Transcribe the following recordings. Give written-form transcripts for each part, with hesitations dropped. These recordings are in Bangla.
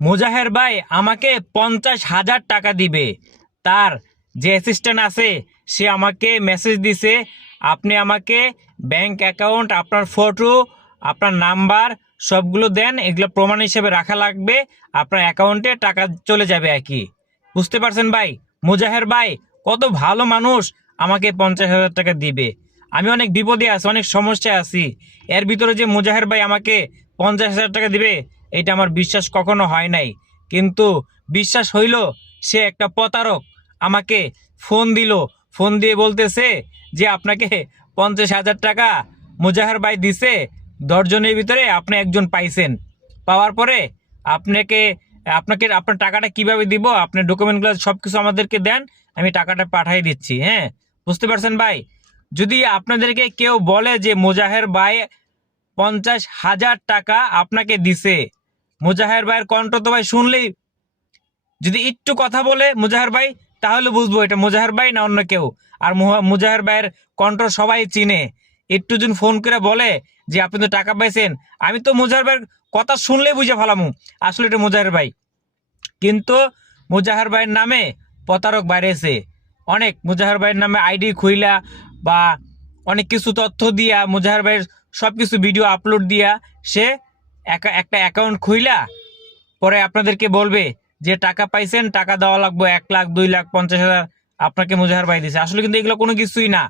মুজাহের ভাই আমাকে 50,000 টাকা দিবে। তার যে অ্যাসিস্ট্যান্ট আছে সে আমাকে মেসেজ দিছে, আপনি আমাকে ব্যাংক অ্যাকাউন্ট, আপনার ফটো, আপনার নাম্বার সবগুলো দেন, এগুলো প্রমাণ হিসেবে রাখা লাগবে, আপনার অ্যাকাউন্টে টাকা চলে যাবে আর কি। বুঝতে পারছেন ভাই? মুজাহের ভাই কত ভালো মানুষ, আমাকে 50,000 টাকা দিবে। আমি অনেক বিপদে আছি, অনেক সমস্যায় আছি, এর ভিতরে যে মুজাহের ভাই আমাকে 50,000 টাকা দিবে, এটা আমার বিশ্বাস কখনো হয় নাই। কিন্তু বিশ্বাস হইল, সে একটা প্রতারক। আমাকে ফোন দিল, ফোন দিয়ে বলতেছে যে আপনাকে 50,000 টাকা মুজাহের ভাই দিছে, 10 জনের ভিতরে আপনি একজন পাইছেন। পাওয়ার পরে আপনাকে আপনাকে আপনার টাকাটা কিভাবে দিব, আপনার ডকুমেন্টগুলো সব কিছু আমাদেরকে দেন, আমি টাকাটা পাঠিয়ে দিচ্ছি। হ্যাঁ, বুঝতে পারছেন ভাই? যদি আপনাদেরকে কেউ বলে যে মুজাহের ভাই 50,000 টাকা আপনাকে দিছে, মুজাহের ভাইয়ের কণ্ঠ তো ভাই শুনলেই, যদি একটু কথা বলে মুজাহের ভাই, তাহলে বুঝবো এটা মুজাহের ভাই না অন্য কেউ। আর মুজাহের ভাইয়ের কণ্ঠ সবাই চিনে। একটু যদি ফোন করে বলে যে আপনি তো টাকা পাইছেন, আমি তো মুজাহের ভাইয়ের কথা শুনলেই বুঝে ফেলামু আসলে এটা মুজাহের ভাই। কিন্তু মুজাহের ভাইয়ের নামে প্রতারক বাইরেছে অনেক। মুজাহের ভাইয়ের নামে আইডি খুইলা বা অনেক কিছু তথ্য দিয়া, মুজাহের ভাইয়ের সব কিছু ভিডিও আপলোড দিয়া সে একটা অ্যাকাউন্ট খুইলা পরে আপনাদেরকে বলবে যে টাকা পাইছেন, টাকা দেওয়া লাগবে 1 লাখ, 2 লাখ, 50,000 আপনাকে মুজাহার ভাই দিছে। আসলে কিন্তু এগুলো কোনো কিছুই না।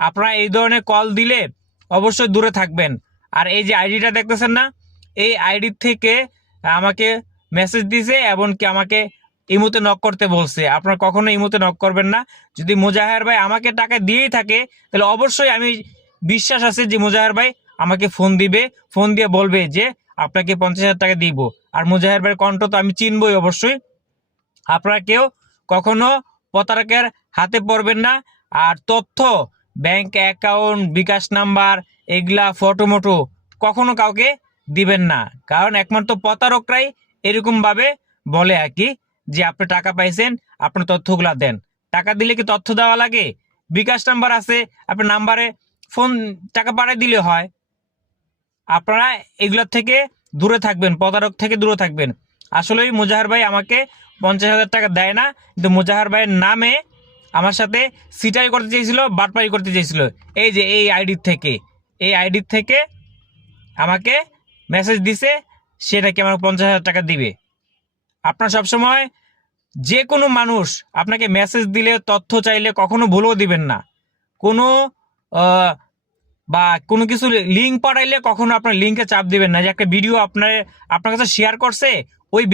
আপনারা এই ধরনের কল দিলে অবশ্যই দূরে থাকবেন। আর এই যে আইডিটা দেখতেছেন না, এই আইডি থেকে আমাকে মেসেজ দিছে, এমনকি আমাকে ইমোতে নক করতে বলছে। আপনারা কখনো ইমোতে নক করবেন না। যদি মুজাহের ভাই আমাকে টাকা দিয়েই থাকে, তাহলে অবশ্যই আমি বিশ্বাস আছে যে মুজাহের ভাই আমাকে ফোন দিবে, ফোন দিয়ে বলবে যে আপনাকে 50,000 টাকা দিব। আর মুজাহের ভাইয়ের কণ্ঠ তো আমি চিনবই অবশ্যই। আপনারা কেউ কখনো প্রতারকের হাতে পড়বেন না। আর তথ্য, ব্যাংক অ্যাকাউন্ট, বিকাশ নাম্বার, এগুলা ফটো মোটো কখনো কাউকে দিবেন না। কারণ একমাত্র প্রতারকরাই এরকমভাবে বলে আর কি, যে আপনি টাকা পাইছেন, আপনার তথ্যগুলা দেন। টাকা দিলে কি তথ্য দেওয়া লাগে? বিকাশ নাম্বার আছে, আপনার নাম্বারে ফোন টাকা পাঠিয়ে দিলে হয়। আপনারা এগুলোর থেকে দূরে থাকবেন, প্রতারক থেকে দূরে থাকবেন। আসলেই মুজাহার ভাই আমাকে 50,000 টাকা দেয় না, কিন্তু মুজাহার ভাইয়ের নামে আমার সাথে সিটারি করতে চেয়েছিল, বাটপারি করতে চেয়েছিল। এই যে এই আইডির থেকে আমাকে মেসেজ দিছে, সেটাকে আমার 50,000 টাকা দিবে। আপনার সবসময় যে কোনো মানুষ আপনাকে মেসেজ দিলে, তথ্য চাইলে কখনো ভুলও দিবেন না। কোনো আহ, বা কোনো কিছু লিঙ্ক পাঠাইলে কখনো আপনার লিঙ্কে চাপ দিবেন না। যে একটা ভিডিও আপনার কাছে শেয়ার করছে, ওই